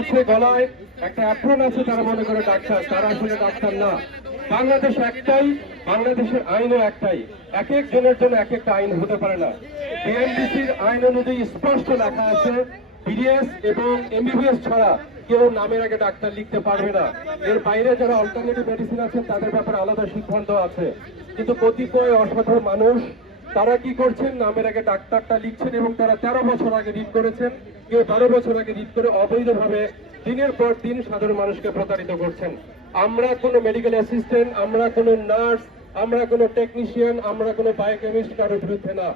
আছে গলায় একটা অ্যাপ্রন আছে, তারা মনে করে ডাক্তার, তারা আসলে ডাক্তার না। বাংলাদেশ একটাই, বাংলাদেশের আইনও একটাই। এক এক জনের জন্য এক একটা আইন হতে পারে না। বিএনডিসির আইন অনুযায়ী স্পষ্ট লেখা আছে, বিডিএস এবং এমবিবিএস ছাড়া কেউ নামের আগে ডাক্তার লিখতে পারবে না। এর বাইরে যারা অল্টারনেটিভ মেডিসিন আছেন, তাদের ব্যাপারে আলাদা সিদ্ধান্ত আছে। কিন্তু কতিপয় অসাধু মানুষ তারা কি করছেন? নামের আগে ডাক্তারটা লিখছেন এবং তারা তেরো বছর আগে রিড করেছেন। কেউ বারো বছর আগে রিড করে অবৈধভাবে দিনের পর দিন সাধারণ মানুষকে প্রতারিত করছেন। আমরা কোনো মেডিকেল অ্যাসিস্ট্যান্ট আমরা কোনো নার্স আমরা কোনো টেকনিশিয়ান আমরা কোনো বায়োকেমিস্ট কারোর বিরুদ্ধে না।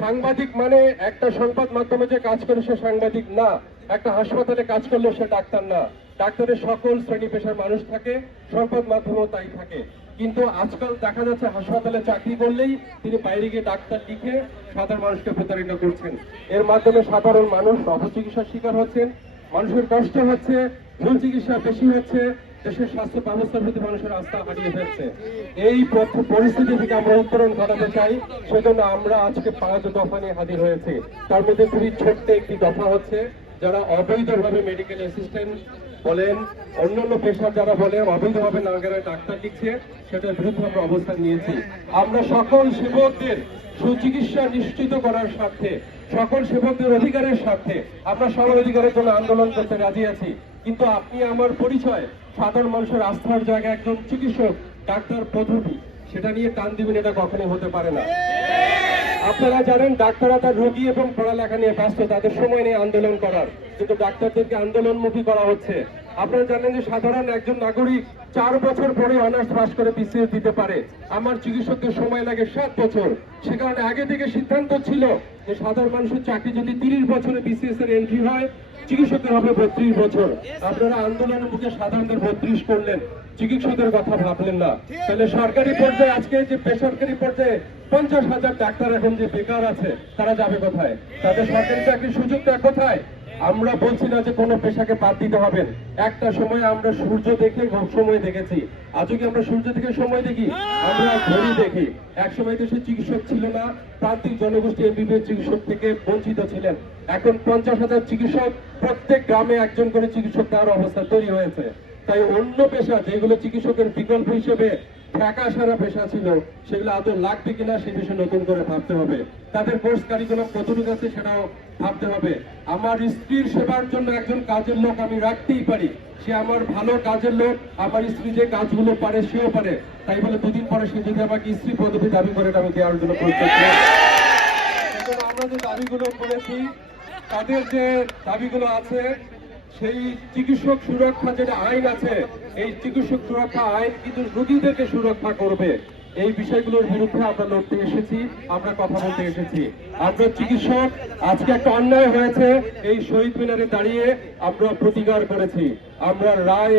সাংবাদিক মানে একটা সংবাদ মাধ্যমে যে কাজ করে সে সাংবাদিক না, একটা হাসপাতালে কাজ করলে সে ডাক্তার না। ডাক্তারের সকল শ্রেণি পেশার মানুষ থাকে, সংবাদ মাধ্যমেও তাই থাকে। কিন্তু আজকাল দেখা যাচ্ছে হাসপাতালে চাকরি করলেই তিনি বাইরে গিয়ে ডাক্তার লিখে সাধারণ মানুষকে প্রতারিত করছেন। এর মাধ্যমে সাধারণ মানুষ অপচিকিৎসার শিকার হচ্ছেন, মানুষের কষ্ট হচ্ছে, ভুল চিকিৎসা বেশি হচ্ছে, দেশের স্বাস্থ্য ব্যবস্থার প্রতি মানুষের আস্থা হারিয়ে ফেলছে। এই পরিস্থিতি থেকে আমরা উত্তরণ ঘটাতে চাই, সেজন্য আমরা আজকে পাঁচ দফা নিয়ে হাজির হয়েছি। তার মধ্যে খুবই ছোট্ট একটি দফা হচ্ছে, যারা অবৈধভাবে মেডিকেল অ্যাসিস্ট্যান্ট বলেন, অন্যান্য পেশার যারা বলে অবৈধভাবে নাগারে ডাক্তার লিখছে, সেটার বিরুদ্ধে আমরা অবস্থান নিয়েছি। আমরা সকল সেবকদের সুচিকিৎসা নিশ্চিত করার স্বার্থে, সকল সেবকদের অধিকারের স্বার্থে আমরা সবার অধিকারের জন্য আন্দোলন করতে রাজি আছি। কিন্তু আপনি আমার পরিচয়, সাধারণ মানুষের আস্থার জায়গায় একজন চিকিৎসক, ডাক্তার পদ্ধতি, সেটা নিয়ে টান দিবেন, এটা কখনো হতে পারে না। আপনারা জানেন ডাক্তাররা তার রোগী এবং পড়ালেখা নিয়ে ব্যস্ত, তাদের সময় নিয়ে আন্দোলন করার। কিন্তু ডাক্তারদেরকে আন্দোলনমুখী করা হচ্ছে। আপনারা জানেন যে সাধারণ একজন নাগরিক চার বছর পরে অনার্স পাস করে বিসিএস দিতে পারে। আমার চিকিৎসকদের সময় লাগে সাত বছর। সে কারণে আগে থেকে সিদ্ধান্ত ছিল যে সাধারণ মানুষের চাকরি যদি তিরিশ বছরে বিসিএস এর এন্ট্রি হয়, চিকিৎসকের হবে বত্রিশ বছর। আপনারা আন্দোলনের মুখে সাধারণদের বত্রিশ করলেন। চিকিৎসকের কথা ভাবলেন না। তাহলে সরকারি পর্যায়ে আজকে যে বেসরকারি পর্যায়ে পঞ্চাশ হাজার ডাক্তার এখন যে বেকার আছে, তারা যাবে কোথায়? তাদের সরকারি চাকরির সুযোগটা কোথায়? আমরা বলছি না যে কোনো পেশাকে বাদ দিতে হবে। একটা সময় আমরা সূর্য দেখে সময় দেখেছি। আজও কি আমরা সূর্য দেখে সময় দেখি? আমরা ঘড়ি দেখি। এক সময় দেশে চিকিৎসক ছিল না, প্রান্তিক জনগোষ্ঠী এমবিবিএস চিকিৎসক থেকে বঞ্চিত ছিলেন। এখন পঞ্চাশ হাজার চিকিৎসক, প্রত্যেক গ্রামে একজন করে চিকিৎসক দেওয়ার অবস্থা তৈরি হয়েছে। তাই অন্য পেশা, যেগুলো চিকিৎসকের বিকল্প হিসেবে ঢাকা সারা পেশা ছিল, সেগুলো আদৌ লাগবে কিনা সে বিষয়ে নতুন করে ভাবতে হবে। তাদের কোর্স কারিকুলাম কতটুকু আছে সেটাও ভাবতে হবে। আমার স্ত্রীর সেবার জন্য একজন কাজের লোক আমি রাখতেই পারি। সে আমার ভালো কাজের লোক, আমার স্ত্রী যে কাজগুলো পারে সেও পারে। তাই বলে দুদিন পরে সে যদি আমাকে স্ত্রী পদবি দাবি করে আমি দেওয়ার জন্য আমরা যে দাবিগুলো করেছি, তাদের যে দাবিগুলো আছে সেই চিকিৎসক সুরক্ষা যেটা আইন আছে, এই চিকিৎসক সুরক্ষা আইন কিন্তু রোগীদেরকে সুরক্ষা করবে। এই বিষয়গুলোর বিরুদ্ধে আমরা লড়তে এসেছি, আমরা কথা বলতে এসেছি। আমরা চিকিৎসক, আজকে একটা অন্যায় হয়েছে, এই শহীদ মিনারে দাঁড়িয়ে আমরা প্রতিকার করেছি। আমরা রায়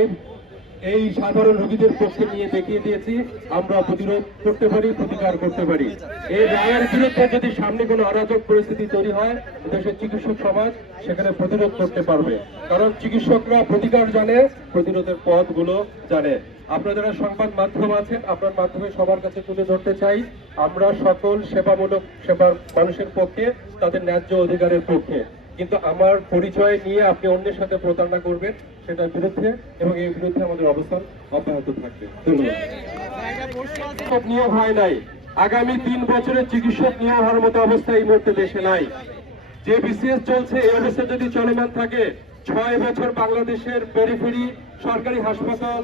এই সাধারণ রোগীদের পক্ষে নিয়ে দেখিয়ে দিয়েছি। আমরা প্রতিরোধ করতে পারি, প্রতিকার করতে পারি। এই রায়ের বিরুদ্ধে যদি সামনে কোনো অরাজক পরিস্থিতি তৈরি হয়, দেশের চিকিৎসক সমাজ সেখানে প্রতিরোধ করতে পারবে। কারণ চিকিৎসকরা প্রতিকার জানে, প্রতিরোধের পথগুলো জানে। আপনারা যারা সংবাদ মাধ্যম আছেন, আপনার মাধ্যমে সবার কাছে তুলে ধরতে চাই, আমরা সকল সেবামূলক সেবার মানুষের পক্ষে, তাদের ন্যায্য অধিকারের পক্ষে। কিন্তু আমার পরিচয় নিয়ে আপনি অন্যের সাথে প্রতারণা করবেন, সেটার বিরুদ্ধে এবং এই বিরুদ্ধে আমাদের অবস্থান অব্যাহত থাকবে। ধন্যবাদ। নিয়োগ হয় নাই। আগামী তিন বছরের চিকিৎসক নিয়োগ হওয়ার মতো অবস্থা এই মুহূর্তে দেশে নাই। যে বিসিএস চলছে, এই অবস্থা যদি চলমান থাকে, ছয় বছর বাংলাদেশের পেরিফেরি সরকারি হাসপাতাল,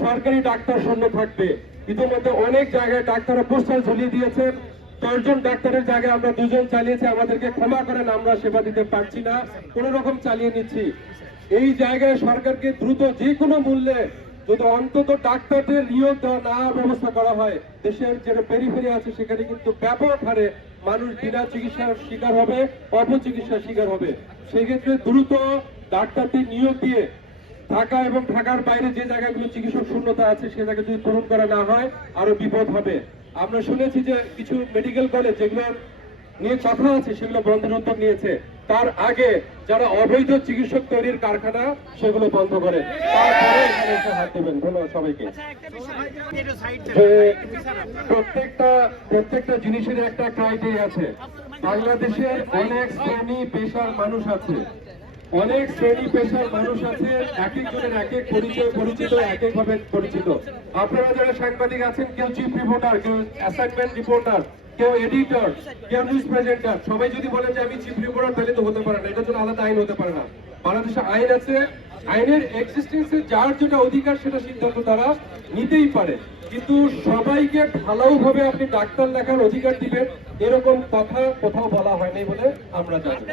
সরকারি ডাক্তার শূন্য থাকবে। ইতিমধ্যে অনেক জায়গায় ডাক্তাররা পোস্টার ঝুলিয়ে দিয়েছেন। দশজন ডাক্তারের জায়গায় আমরা দুজন চালিয়েছি, আমাদেরকে ক্ষমা করেন, আমরা সেবা দিতে পারছি না। কোন রকম চালিয়ে নিচ্ছি। এই জায়গায় সরকারকে দ্রুত যে কোনো মূল্যে যদি অন্তত ডাক্তারদের নিয়োগ দেওয়া না ব্যবস্থা করা হয়, দেশের যে পেরিফেরি আছে, সেখানে কিন্তু ব্যাপক হারে মানুষ বিনা চিকিৎসার শিকার হবে, অপচিকিৎসার শিকার হবে। সেক্ষেত্রে দ্রুত ডাক্তারদের নিয়োগ দিয়ে ঢাকা এবং ঢাকার বাইরে যে জায়গাগুলো চিকিৎসক শূন্যতা আছে, সে জায়গা যদি পূরণ করা না হয়, আরও বিপদ হবে। আমরা শুনেছি যে কিছু মেডিকেল কলেজ যেগুলো নিয়ে কথা আছে সেগুলো বন্ধের উদ্যোগ নিয়েছে। তার আগে যারা অবৈধ চিকিৎসক তৈরির কারখানা সেগুলো বন্ধ করে। তারপরে এখানে এসে হাত দেবেন। ধন্যবাদ সবাইকে। যে প্রত্যেকটা প্রত্যেকটা জিনিসের একটা ক্রাইটেরিয়া আছে। বাংলাদেশের অনেক শ্রেণি পেশার মানুষ আছে। অনেক শ্রেণি পেশার মানুষ আছে এক একজনের এক এক পরিচয়, পরিচিত এক এক ভাবে পরিচিত। আপনারা যারা সাংবাদিক আছেন, কেউ চিফ রিপোর্টার, কেউ অ্যাসাইনমেন্ট রিপোর্টার কেউ এডিটর কেউ নিউজ প্রেজেন্টার সবাই যদি বলেন যে আমি চিফ রিপোর্টার, তাহলে তো হতে পারে না। এটার জন্য আলাদা আইন হতে পারে না। বাংলাদেশে আইন আছে। আইনের এক্সিস্টেন্সে যার যেটা অধিকার, সেটা সিদ্ধান্ত তারা নিতেই পারে। কিন্তু সবাইকে ঢালাও ভাবে আপনি ডাক্তার দেখার অধিকার দিবেন, এরকম কথা কোথাও বলা হয়নি বলে আমরা জানি।